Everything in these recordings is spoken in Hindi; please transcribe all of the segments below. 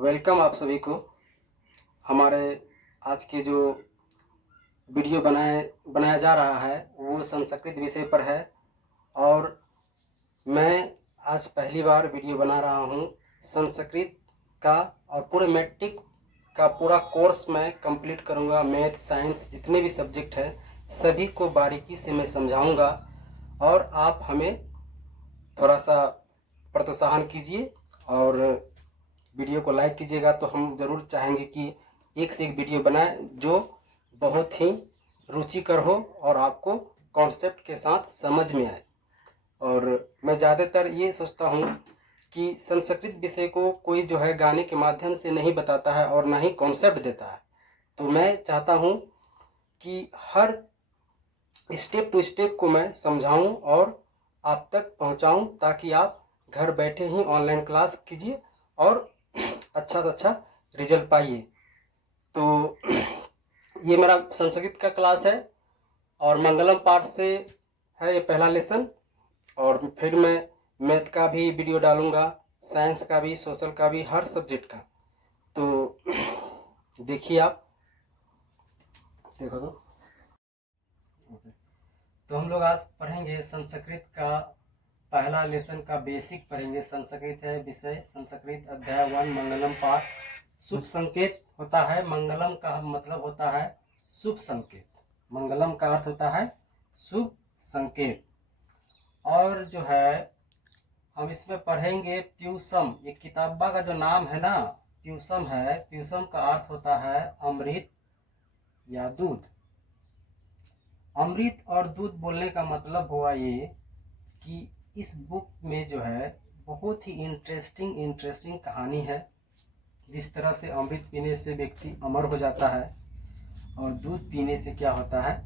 वेलकम आप सभी को। हमारे आज के जो वीडियो बनाया जा रहा है वो संस्कृत विषय पर है और मैं आज पहली बार वीडियो बना रहा हूँ संस्कृत का। और पूरे मैट्रिक का पूरा कोर्स मैं कंप्लीट करूँगा। मैथ साइंस जितने भी सब्जेक्ट हैं सभी को बारीकी से मैं समझाऊँगा और आप हमें थोड़ा सा प्रोत्साहन कीजिए और वीडियो को लाइक कीजिएगा। तो हम ज़रूर चाहेंगे कि एक से एक वीडियो बनाएं जो बहुत ही रुचिकर हो और आपको कॉन्सेप्ट के साथ समझ में आए। और मैं ज़्यादातर ये सोचता हूँ कि संस्कृत विषय को कोई जो है गाने के माध्यम से नहीं बताता है और ना ही कॉन्सेप्ट देता है। तो मैं चाहता हूँ कि हर स्टेप टू स्टेप को मैं समझाऊं और आप तक पहुंचाऊं ताकि आप घर बैठे ही ऑनलाइन क्लास कीजिए और अच्छा से अच्छा रिजल्ट पाइए। तो ये मेरा संस्कृत का क्लास है और मंगलम पाठ से है ये पहला लेसन। और फिर मैं मैथ का भी वीडियो डालूंगा, साइंस का भी, सोशल का भी, हर सब्जेक्ट का। तो देखिए आप देखो तो हम लोग आज पढ़ेंगे संस्कृत का पहला लेसन का बेसिक पढ़ेंगे। संस्कृत है विषय, संस्कृत अध्याय 1 मंगलम पाठ। शुभ संकेत होता है, मंगलम का मतलब होता है शुभ संकेत। मंगलम का अर्थ होता है शुभ संकेत। और जो है हम इसमें पढ़ेंगे प्यूसम। ये किताबा का जो नाम है ना प्यूसम है। प्यूसम का अर्थ होता है अमृत या दूध। अमृत और दूध बोलने का मतलब हुआ ये कि इस बुक में जो है बहुत ही इंटरेस्टिंग कहानी है। जिस तरह से अमृत पीने से व्यक्ति अमर हो जाता है और दूध पीने से क्या होता है,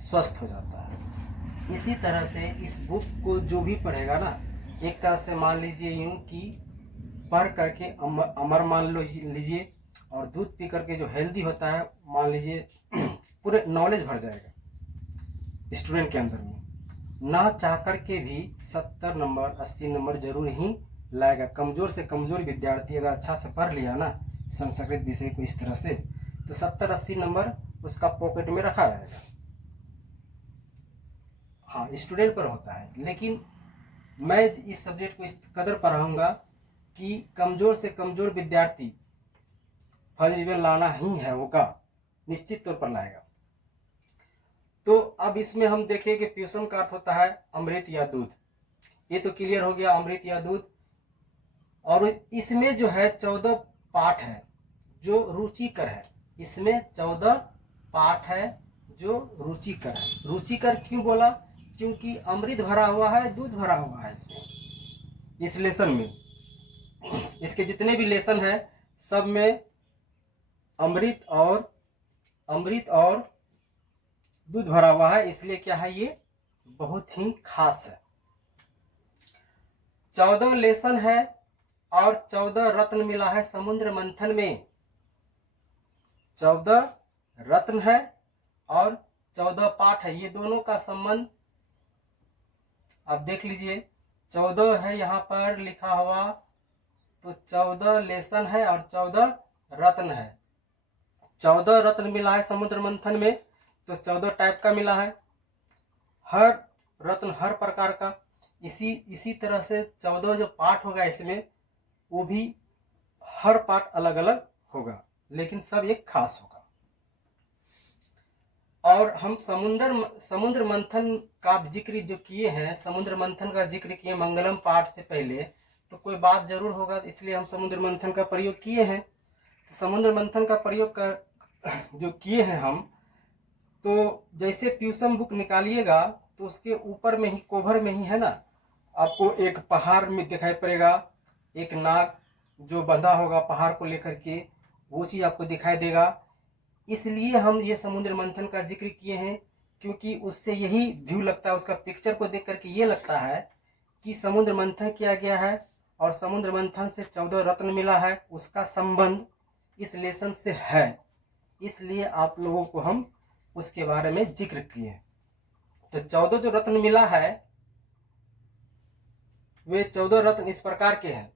स्वस्थ हो जाता है। इसी तरह से इस बुक को जो भी पढ़ेगा ना, एक तरह से मान लीजिए यूँ कि पढ़ करके अमर मान लीजिए और दूध पी करके जो हेल्दी होता है मान लीजिए पूरे नॉलेज भर जाएगा स्टूडेंट के अंदर में। ना चाह कर के भी 70 नंबर 80 नंबर जरूर ही लाएगा। कमज़ोर से कमज़ोर विद्यार्थी अगर अच्छा से पढ़ लिया ना संस्कृत विषय को इस तरह से, तो 70-80 नंबर उसका पॉकेट में रखा रहेगा। हाँ, स्टूडेंट पर होता है, लेकिन मैं इस सब्जेक्ट को इस कदर पढ़ाऊँगा कि कमज़ोर से कमज़ोर विद्यार्थी फर्स्ट डिवीजन लाना ही है, होगा निश्चित तौर पर लाएगा। तो अब इसमें हम देखें कि प्यूसम का अर्थ होता है अमृत या दूध। ये तो क्लियर हो गया, अमृत या दूध। और इसमें जो है 14 पाठ है जो रुचिकर है। इसमें 14 पाठ है जो रुचिकर है। रुचिकर क्यों बोला? क्योंकि अमृत भरा हुआ है, दूध भरा हुआ है इसमें, इस लेसन में। इसके जितने भी लेसन है सब में अमृत और दूध भरा हुआ है, इसलिए क्या है, ये बहुत ही खास है। 14 लेसन है और 14 रत्न मिला है समुद्र मंथन में। 14 रत्न है और 14 पाठ है। ये दोनों का संबंध आप देख लीजिए। 14 है यहाँ पर लिखा हुआ, तो 14 लेसन है और 14 रत्न है। 14 रत्न मिला है समुद्र मंथन में, तो 14 टाइप का मिला है, हर रत्न हर प्रकार का। इसी तरह से 14 जो पाठ होगा इसमें, वो भी हर पाठ अलग अलग होगा, लेकिन सब एक खास होगा। और हम समुद्र मंथन का जिक्र जो किए हैं, समुद्र मंथन का जिक्र किए मंगलम पाठ से पहले, तो कोई बात जरूर होगा, इसलिए हम समुद्र मंथन का प्रयोग किए हैं। तो समुद्र मंथन का प्रयोग जो किए हैं हम, तो जैसे प्यूसम बुक निकालिएगा तो उसके ऊपर में ही, कोभर में ही है ना, आपको एक पहाड़ में दिखाई पड़ेगा, एक नाग जो बंधा होगा पहाड़ को लेकर के, वो चीज़ आपको दिखाई देगा। इसलिए हम ये समुद्र मंथन का जिक्र किए हैं, क्योंकि उससे यही व्यू लगता है, उसका पिक्चर को देख करके ये लगता है कि समुद्र मंथन किया गया है और समुद्र मंथन से 14 रत्न मिला है, उसका संबंध इस लेसन से है। इसलिए आप लोगों को हम उसके बारे में जिक्र किए। तो 14 जो रत्न मिला है वे 14 रत्न इस प्रकार के हैं।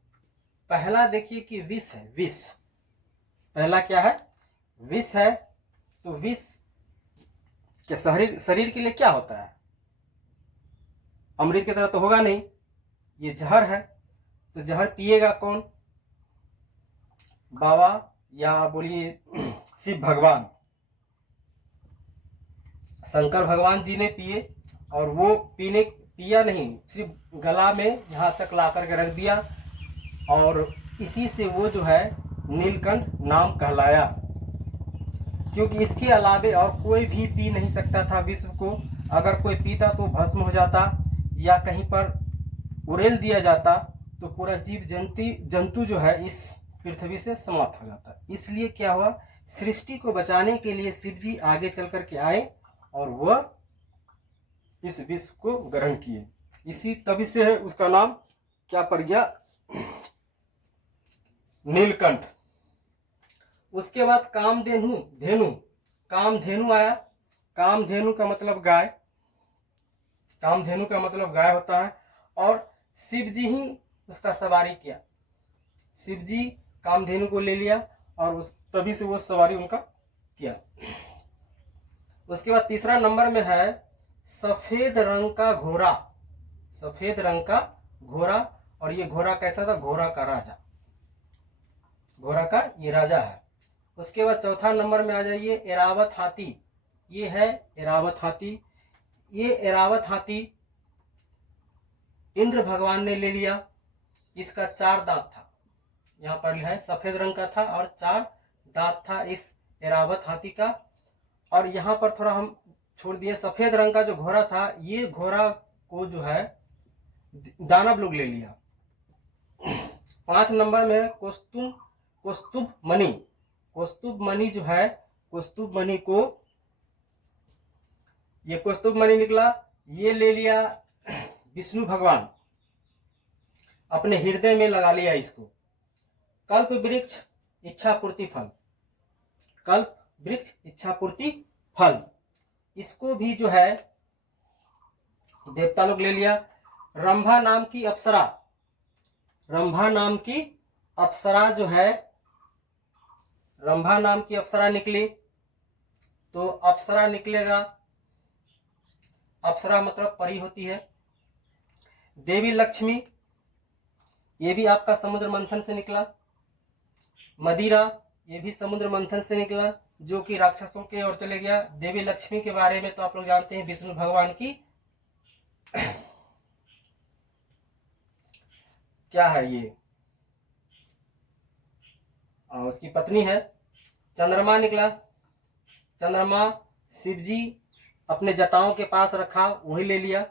पहला देखिए कि विष है, विष पहला क्या है, विष है। तो विष के शरीर के लिए क्या होता है, अमृत की तरह तो होगा नहीं, ये जहर है। तो जहर पिएगा कौन, बाबा या बोलिए शिव भगवान, शंकर भगवान जी ने पिए। और वो पिया नहीं, सिर्फ गला में यहाँ तक ला करके रख दिया, और इसी से वो जो है नीलकंठ नाम कहलाया। क्योंकि इसके अलावे और कोई भी पी नहीं सकता था विश्व को। अगर कोई पीता तो भस्म हो जाता या कहीं पर उड़ेल दिया जाता, तो पूरा जीव जंतु जो है इस पृथ्वी से समाप्त हो जाता। इसलिए क्या हुआ, सृष्टि को बचाने के लिए शिव जी आगे चल करके आए और वह इस विश्व को ग्रहण किए। इसी तभी से है उसका नाम क्या पड़ गया, नीलकंठ। उसके बाद कामधेनु आया। कामधेनु का मतलब गाय, कामधेनु का मतलब गाय होता है। और शिव जी ही उसका सवारी किया, शिव जी कामधेनु को ले लिया और उस तभी से वो सवारी उनका किया। उसके बाद तीसरा नंबर में है सफेद रंग का घोड़ा। सफेद रंग का घोड़ा, और ये घोड़ा कैसा था, घोड़ा का राजा, घोड़ा का ये राजा है। उसके बाद चौथा नंबर में आ जाइए एरावत हाथी। ये है एरावत हाथी। ये एरावत हाथी इंद्र भगवान ने ले लिया। इसका 4 दांत था, यहाँ पर है सफेद रंग का था और 4 दांत था इस एरावत हाथी का। और यहाँ पर थोड़ा हम छोड़ दिए, सफेद रंग का जो घोड़ा था, ये घोड़ा को जो है दानव लोग ले लिया। 5 नंबर में कौस्तुभ मणि। कौस्तुभ मणि जो है, कौस्तुभ मणि को, ये कौस्तुभ मणि निकला, ये ले लिया विष्णु भगवान, अपने हृदय में लगा लिया इसको। कल्प वृक्ष इच्छा पूर्ति फल, कल्प वृक्ष इच्छा पूर्ति फल, इसको भी जो है देवता लोग ले लिया। रंभा नाम की अप्सरा, रंभा नाम की अप्सरा जो है, रंभा नाम की अप्सरा निकली। तो अप्सरा निकलेगा, अप्सरा मतलब परी होती है। देवी लक्ष्मी, ये भी आपका समुद्र मंथन से निकला। मदिरा, ये भी समुद्र मंथन से निकला, जो कि राक्षसों के ओर चले गया। देवी लक्ष्मी के बारे में तो आप लोग जानते हैं, विष्णु भगवान की क्या है ये, उसकी पत्नी है। चंद्रमा निकला, चंद्रमा शिव जी अपने जटाओं के पास रखा, वही ले लिया।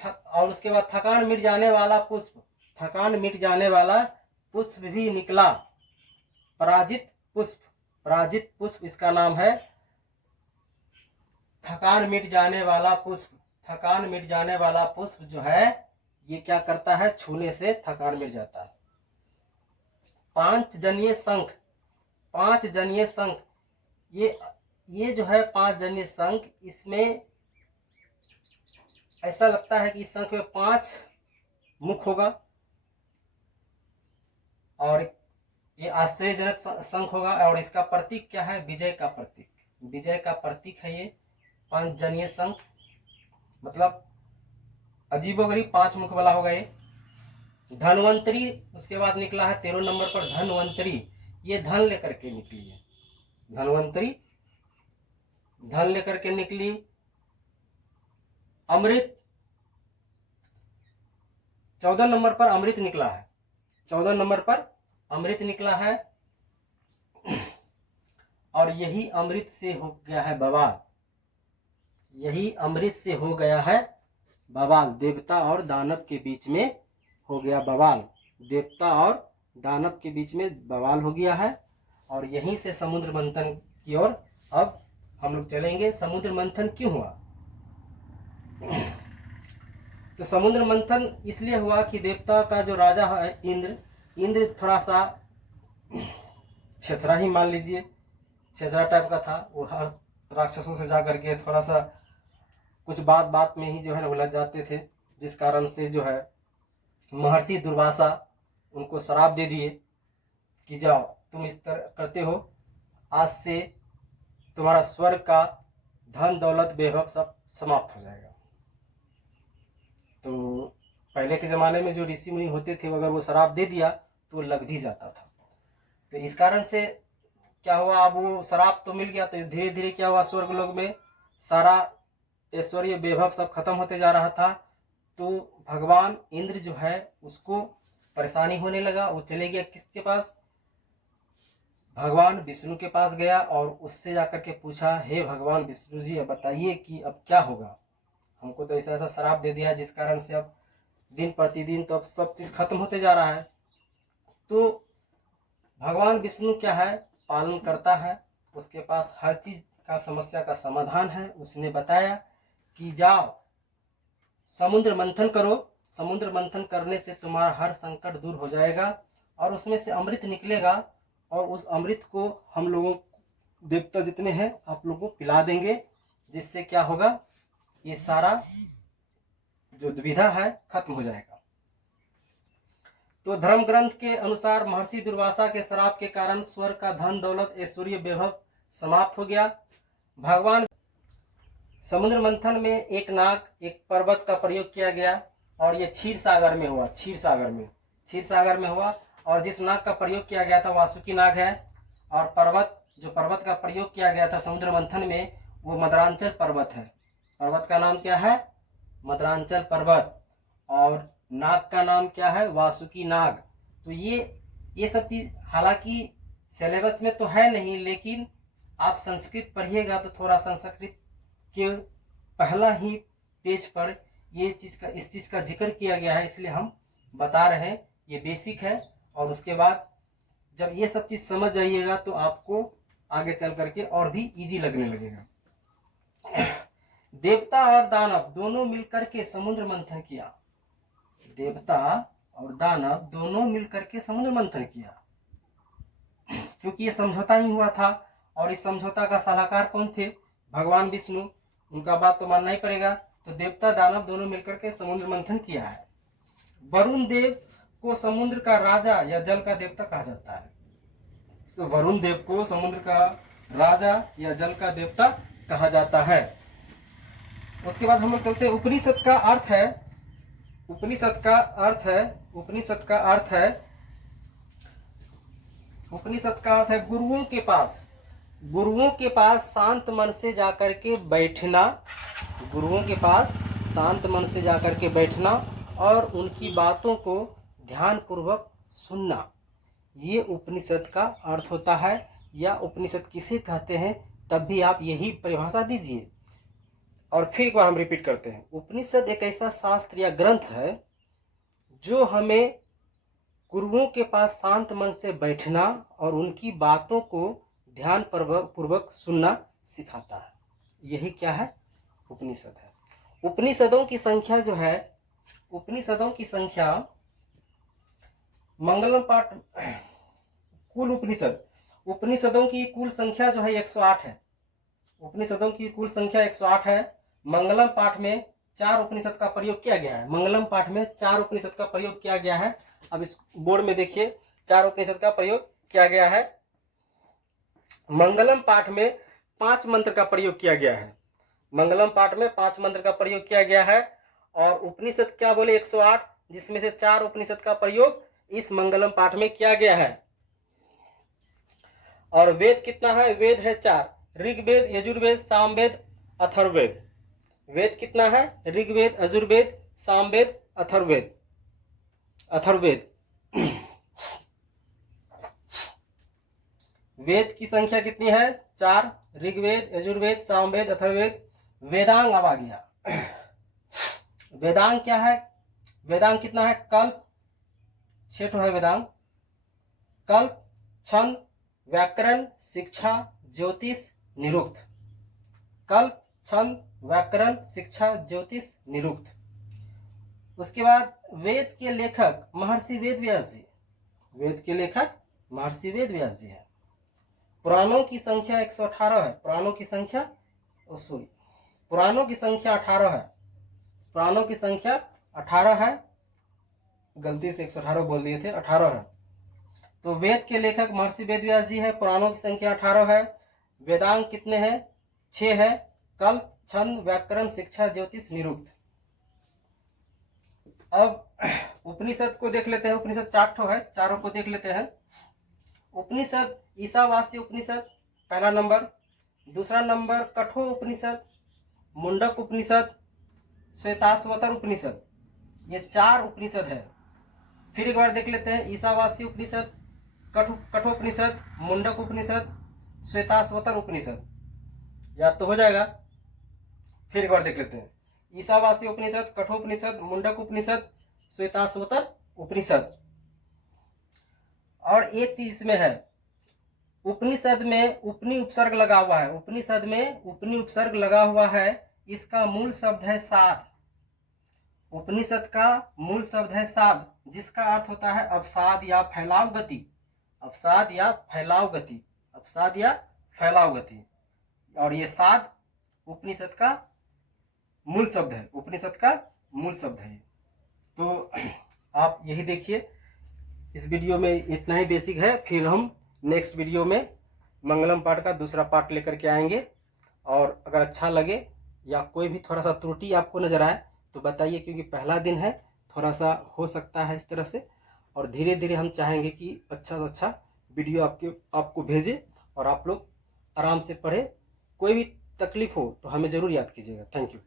और उसके बाद थकान मिट जाने वाला पुष्प, थकान मिट जाने वाला पुष्प भी निकला, पराजित पुष्प, पराजित पुष्प इसका नाम है। थकान मिट जाने वाला पुष्प, थकान मिट जाने वाला पुष्प जो है, ये क्या करता है, छूने से थकान मिट जाता है। 5 जनीय शंख, 5 जनीय शंख, ये जो है 5 जनीय शंख, इसमें ऐसा लगता है कि इस शंख में 5 मुख होगा और ये आश्चर्यजनक शंख होगा। और इसका प्रतीक क्या है, विजय का प्रतीक, विजय का प्रतीक है ये 5 जनीय शंख, मतलब अजीबोगरीब 5 मुख वाला होगा ये। धनवंतरी उसके बाद निकला है 13 नंबर पर, धनवंतरी, ये धन लेकर के निकली है, धनवंतरी धन लेकर के निकली। अमृत 14 नंबर पर अमृत निकला है, 14 नंबर पर अमृत निकला है। और यही अमृत से हो गया है बवाल, यही अमृत से हो गया है बवाल, देवता और दानव के बीच में हो गया बवाल, देवता और दानव के बीच में बवाल हो गया है। और यहीं से समुद्र मंथन की ओर अब हम लोग चलेंगे। समुद्र मंथन क्यों हुआ, तो समुद्र मंथन इसलिए हुआ कि देवता का जो राजा है इंद्र, इंद्र थोड़ा सा छेछरा ही मान लीजिए, छेछरा टाइप का था। वो हर राक्षसों से जा करके थोड़ा सा कुछ बात बात में ही जो है उलझ जाते थे, जिस कारण से जो है महर्षि दुर्वासा उनको श्राप दे दिए कि जाओ तुम इस तरह करते हो, आज से तुम्हारा स्वर्ग का धन दौलत वैभव सब समाप्त हो जाएगा। तो पहले के ज़माने में जो ऋषि मुनि होते थे, अगर वो शराब दे दिया तो लग भी जाता था। तो इस कारण से क्या हुआ, अब वो शराब तो मिल गया, तो धीरे धीरे क्या हुआ, स्वर्ग लोक में सारा ऐश्वर्य वैभव सब खत्म होते जा रहा था। तो भगवान इंद्र जो है उसको परेशानी होने लगा। वो चले गया किसके पास, भगवान विष्णु के पास गया और उससे जाकर के पूछा, हे भगवान विष्णु जी, अब बताइए कि अब क्या होगा, हमको तो ऐसा ऐसा शराब दे दिया है जिस कारण से अब दिन प्रतिदिन तो अब सब चीज़ खत्म होते जा रहा है। तो भगवान विष्णु क्या है, पालन करता है, उसके पास हर चीज़ का समस्या का समाधान है। उसने बताया कि जाओ समुद्र मंथन करो, समुद्र मंथन करने से तुम्हारा हर संकट दूर हो जाएगा और उसमें से अमृत निकलेगा और उस अमृत को हम लोगों देवता जितने हैं आप लोगों को पिला देंगे, जिससे क्या होगा, ये सारा जो दुविधा है खत्म हो जाएगा। तो धर्म ग्रंथ के अनुसार महर्षि दुर्वासा के श्राप के कारण स्वर्ग का धन दौलत ऐश्वर्य वैभव समाप्त हो गया। भगवान समुद्र मंथन में एक नाग, एक पर्वत का प्रयोग किया गया और ये क्षीर सागर में हुआ, क्षीर सागर में हुआ। और जिस नाग का प्रयोग किया गया था वासुकी नाग है, और जो पर्वत का प्रयोग किया गया था समुद्र मंथन में वो मदरांचल पर्वत है। पर्वत का नाम क्या है, मदरांचल पर्वत, और नाग का नाम क्या है, वासुकी नाग। तो ये सब चीज हालांकि सिलेबस में तो है नहीं, लेकिन आप संस्कृत पढ़िएगा तो थोड़ा संस्कृत के पहला ही पेज पर इस चीज का जिक्र किया गया है, इसलिए हम बता रहे हैं। ये बेसिक है और उसके बाद जब ये सब चीज समझ जाइएगा तो आपको आगे चल करके और भी इजी लगने लगेगा। देवता और दानव दोनों मिलकर के समुद्र मंथन किया, देवता और दानव दोनों मिलकर के समुद्र मंथन किया, क्योंकि ये समझौता ही हुआ था। और इस समझौता का सलाहकार कौन थे, भगवान विष्णु, उनका बात तो मानना ही पड़ेगा। तो देवता दानव दोनों मिलकर के समुद्र मंथन किया है। वरुण देव को समुद्र का राजा या जल का देवता कहा जाता है। तो वरुण देव को समुद्र का राजा या जल का देवता कहा जाता है। उसके बाद हम लोग चलते हैं, उपनिषद का अर्थ है, उपनिषद का अर्थ है, उपनिषद का अर्थ है, उपनिषद का अर्थ है गुरुओं के पास, गुरुओं के पास शांत मन से जाकर के बैठना, गुरुओं के पास शांत मन से जाकर के बैठना और उनकी बातों को ध्यान पूर्वक सुनना, ये उपनिषद का अर्थ होता है। या उपनिषद किसे कहते हैं, तब भी आप यही परिभाषा दीजिए। और फिर एक बार हम रिपीट करते हैं, उपनिषद एक ऐसा शास्त्र या ग्रंथ है जो हमें गुरुओं के पास शांत मन से बैठना और उनकी बातों को ध्यान पूर्वक सुनना सिखाता है। यही क्या है, उपनिषद है। उपनिषदों की संख्या जो है, उपनिषदों की संख्या, मंगलम पाठ, कुल उपनिषदों की कुल संख्या जो है 108 है। उपनिषदों की कुल संख्या 108 है। मंगलम पाठ में 4 उपनिषद का प्रयोग किया गया है, मंगलम पाठ में 4 उपनिषद का प्रयोग किया गया है। अब इस बोर्ड में देखिए 4 उपनिषद का प्रयोग किया गया है। मंगलम पाठ में 5 मंत्र का प्रयोग किया गया है, मंगलम पाठ में 5 मंत्र का प्रयोग किया गया है। और उपनिषद क्या बोले, 108, जिसमें से 4 उपनिषद का प्रयोग इस मंगलम पाठ में किया गया है। और वेद कितना है, वेद है 4, ऋग्वेद, यजुर्वेद, सामवेद, अथर्ववेद। वेद कितना है, ऋग्वेद, यजुर्वेद, सामवेद, अथर्ववेद, अथर्ववेद। वेद की संख्या कितनी है, 4, ऋग्वेद, यजुर्वेद, सामवेद, अथर्ववेद। वेदांग अब आ गया। वेदांग क्या है, वेदांग कितना है, कल्प 6 है वेदांग, कल्प, छंद, व्याकरण, शिक्षा, ज्योतिष, निरुक्त। कल्प, छंद, व्याकरण, शिक्षा, ज्योतिष, निरुक्त। उसके बाद वेद के लेखक महर्षि वेद व्यास जी, वेद के लेखक महर्षि वेद व्यास जी है। पुराणों की संख्या 118 है, पुराणों की संख्या, पुराणों की संख्या 18 है, पुराणों की संख्या 18 है, गलती से 118 बोल दिए थे, 18 है। तो वेद के लेखक महर्षि वेदव्यास जी है। पुराणों की संख्या 18 है। वेदांग कितने हैं? 6 है। कल्प, छंद, व्याकरण, शिक्षा, ज्योतिष, निरुक्त। अब उपनिषद को देख लेते हैं। उपनिषद 4 ठो है, चारों को देख लेते हैं। उपनिषद ईशावास्य उपनिषद पहला नंबर। दूसरा नंबर कठोर उपनिषद, मुंडक उपनिषद, श्वेताश्वतर उपनिषद। ये 4 उपनिषद है। फिर एक बार देख लेते हैं। ईशावास्य उपनिषद, कठोपनिषद, मुंडक उपनिषद, श्वेताश्वतर उपनिषद। याद तो हो जाएगा। फिर एक बार देख लेते हैं। ईशावास्य उपनिषद, कठोपनिषद, मुंडक उपनिषद, श्वेताश्वतर उपनिषद। और एक चीज इसमें है, उपनिषद में उपनि उपसर्ग लगा हुआ है। उपनिषद में उपनि उपसर्ग लगा हुआ है। इसका मूल शब्द है साध। उपनिषद का मूल शब्द है साध, जिसका अर्थ होता है अवसाद या फैलाव गति। अवसाद या फैलाव गति, अवसाद या फैलाव गति। और ये साध उपनिषद का मूल शब्द है। उपनिषद का मूल शब्द है। तो आप यही देखिए। इस वीडियो में इतना ही बेसिक है। फिर हम नेक्स्ट वीडियो में मंगलम पाठ का दूसरा पार्ट लेकर के आएंगे। और अगर अच्छा लगे या कोई भी थोड़ा सा त्रुटि आपको नजर आए तो बताइए, क्योंकि पहला दिन है, थोड़ा सा हो सकता है इस तरह से। और धीरे धीरे हम चाहेंगे कि अच्छा से अच्छा वीडियो आपको भेजें और आप लोग आराम से पढ़ें। कोई भी तकलीफ हो तो हमें ज़रूर याद कीजिएगा। Thank you.